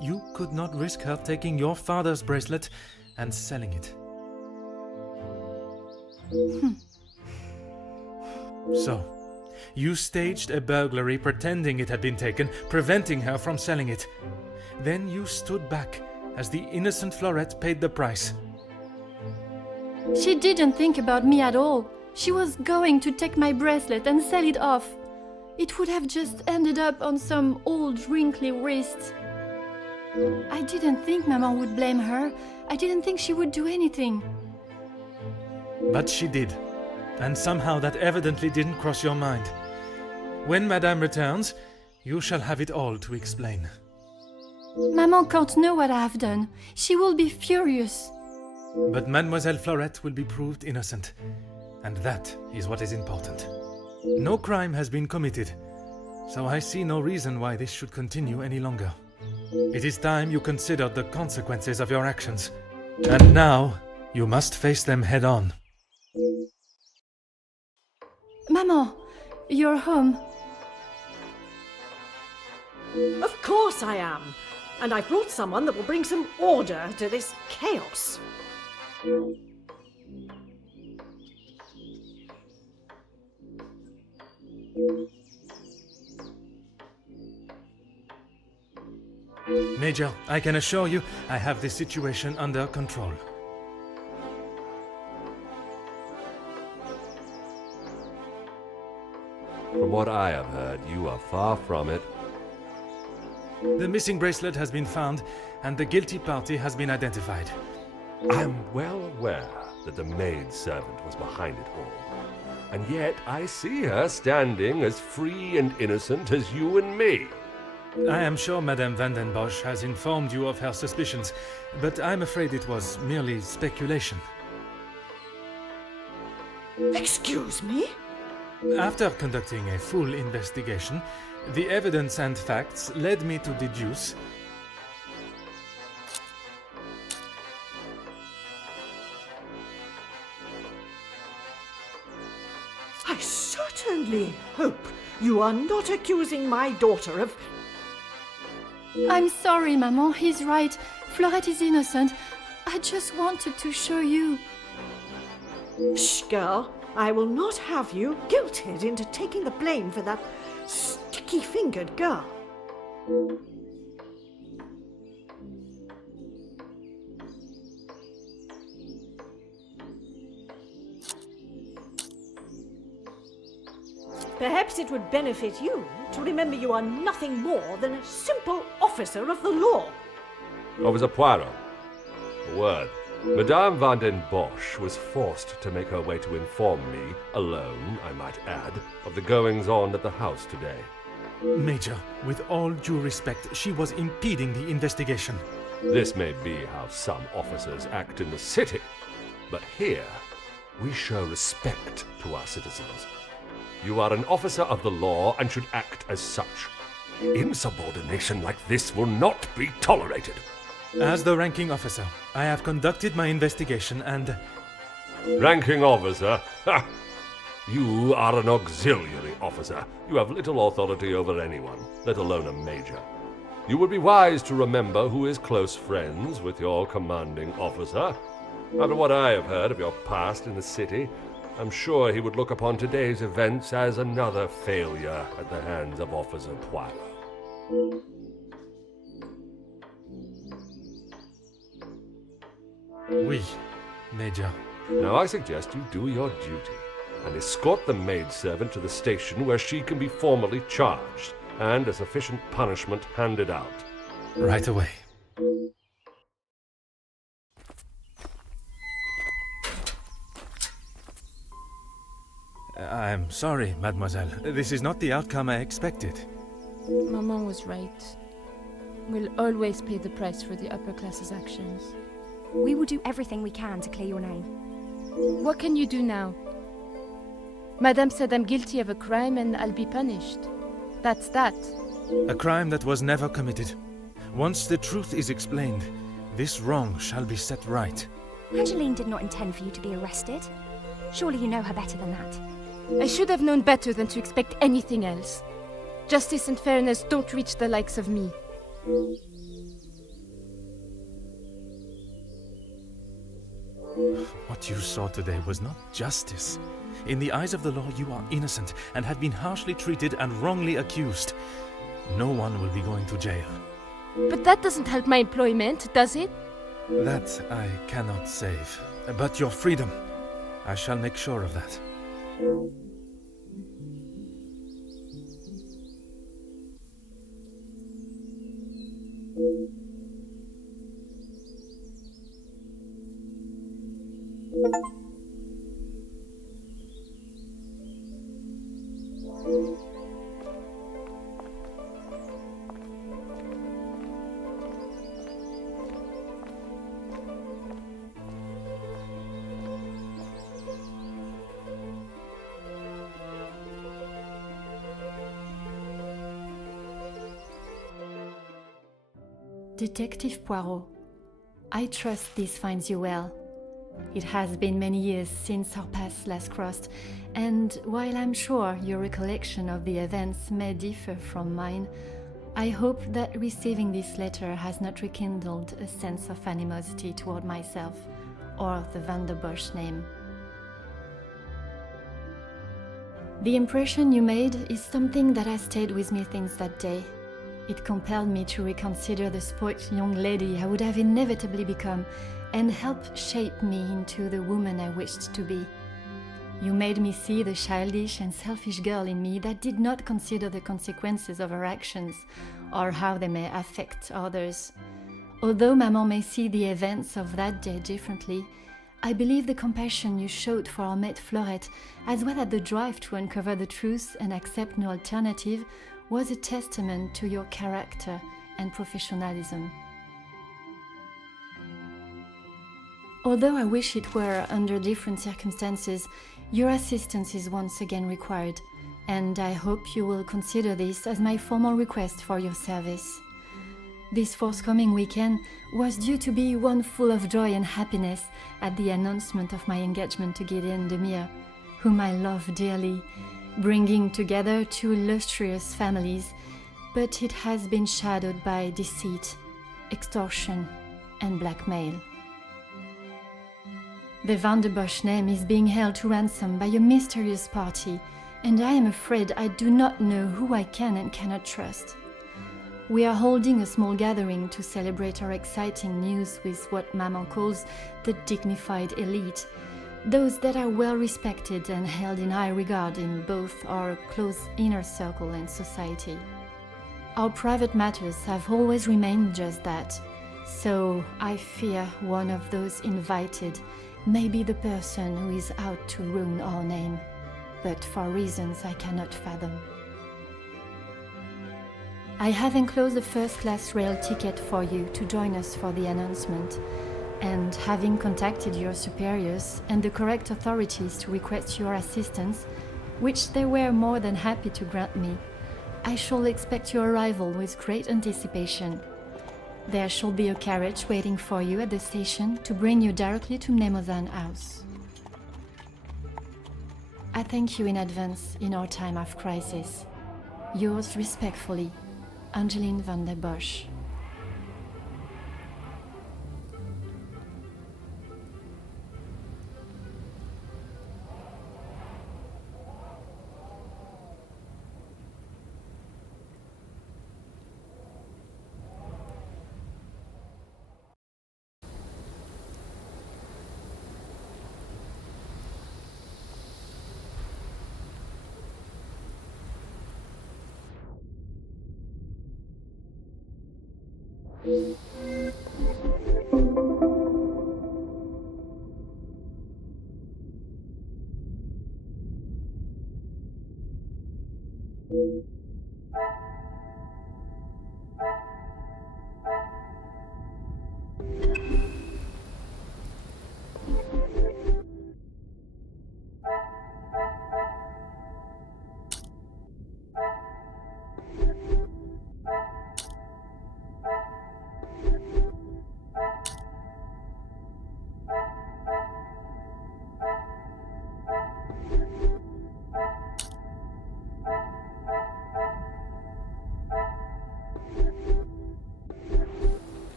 You could not risk her taking your father's bracelet and selling it. So, you staged a burglary pretending it had been taken, preventing her from selling it. Then you stood back as the innocent Florette paid the price. She didn't think about me at all. She was going to take my bracelet and sell it off. It would have just ended up on some old wrinkly wrist. I didn't think Maman would blame her. I didn't think she would do anything. But she did. And somehow that evidently didn't cross your mind. When Madame returns, you shall have it all to explain. Maman can't know what I have done. She will be furious. But Mademoiselle Florette will be proved innocent. And that is what is important. No crime has been committed, so I see no reason why this should continue any longer. It is time you considered the consequences of your actions. And now, you must face them head on. Maman, you're home. Of course I am. And I've brought someone that will bring some order to this chaos. Major, I can assure you I have this situation under control. From what I have heard, you are far from it. The missing bracelet has been found, and the guilty party has been identified. I am well aware that the maid-servant was behind it all. And yet I see her standing as free and innocent as you and me. I am sure Madame van den Bosch has informed you of her suspicions, but I'm afraid it was merely speculation. Excuse me? After conducting a full investigation, the evidence and facts led me to deduce... I certainly hope you are not accusing my daughter of... I'm sorry, Maman, he's right. Fleurette is innocent. I just wanted to show you. Shh, girl. I will not have you guilted into taking the blame for that sticky-fingered girl. Perhaps it would benefit you to remember you are nothing more than a simple officer of the law. Officer Poirot. A word. Madame van den Bosch was forced to make her way to inform me, alone, I might add, of the goings-on at the house today. Major, with all due respect, she was impeding the investigation. This may be how some officers act in the city, but here we show respect to our citizens. You are an officer of the law and should act as such. Insubordination like this will not be tolerated. As the ranking officer, I have conducted my investigation and... Ranking officer? Ha! You are an auxiliary officer. You have little authority over anyone, let alone a major. You would be wise to remember who is close friends with your commanding officer. After what I have heard of your past in the city, I'm sure he would look upon today's events as another failure at the hands of Officer Poirot. Oui, Major. Now I suggest you do your duty and escort the maidservant to the station where she can be formally charged and a sufficient punishment handed out. Right away. I'm sorry, mademoiselle. This is not the outcome I expected. Maman was right. We'll always pay the price for the upper class's actions. We will do everything we can to clear your name. What can you do now? Madame said I'm guilty of a crime and I'll be punished. That's that. A crime that was never committed. Once the truth is explained, this wrong shall be set right. Angeline did not intend for you to be arrested. Surely you know her better than that. I should have known better than to expect anything else. Justice and fairness don't reach the likes of me. What you saw today was not justice. In the eyes of the law, you are innocent and have been harshly treated and wrongly accused. No one will be going to jail. But that doesn't help my employment, does it? That I cannot save. But your freedom, I shall make sure of that. Detective Poirot, I trust this finds you well. It has been many years since our paths last crossed, and while I'm sure your recollection of the events may differ from mine, I hope that receiving this letter has not rekindled a sense of animosity toward myself or the Van der Bosch name. The impression you made is something that has stayed with me since that day. It compelled me to reconsider the spoilt young lady I would have inevitably become and helped shape me into the woman I wished to be. You made me see the childish and selfish girl in me that did not consider the consequences of her actions or how they may affect others. Although Maman may see the events of that day differently, I believe the compassion you showed for our mate Fleurette, as well as the drive to uncover the truth and accept no alternative, was a testament to your character and professionalism. Although I wish it were under different circumstances, your assistance is once again required, and I hope you will consider this as my formal request for your service. This forthcoming weekend was due to be one full of joy and happiness at the announcement of my engagement to Gideon Demire, whom I love dearly, bringing together two illustrious families, but it has been shadowed by deceit, extortion, and blackmail. The Van der Bosch name is being held to ransom by a mysterious party, and I am afraid I do not know who I can and cannot trust. We are holding a small gathering to celebrate our exciting news with what Maman calls the dignified elite, those that are well respected and held in high regard in both our close inner circle and society. Our private matters have always remained just that, so I fear one of those invited may be the person who is out to ruin our name, but for reasons I cannot fathom. I have enclosed a first-class rail ticket for you to join us for the announcement, and having contacted your superiors and the correct authorities to request your assistance, which they were more than happy to grant me, I shall expect your arrival with great anticipation. There shall be a carriage waiting for you at the station to bring you directly to Mnemosyne House. I thank you in advance in our time of crisis. Yours respectfully, Angeline van der Bosch.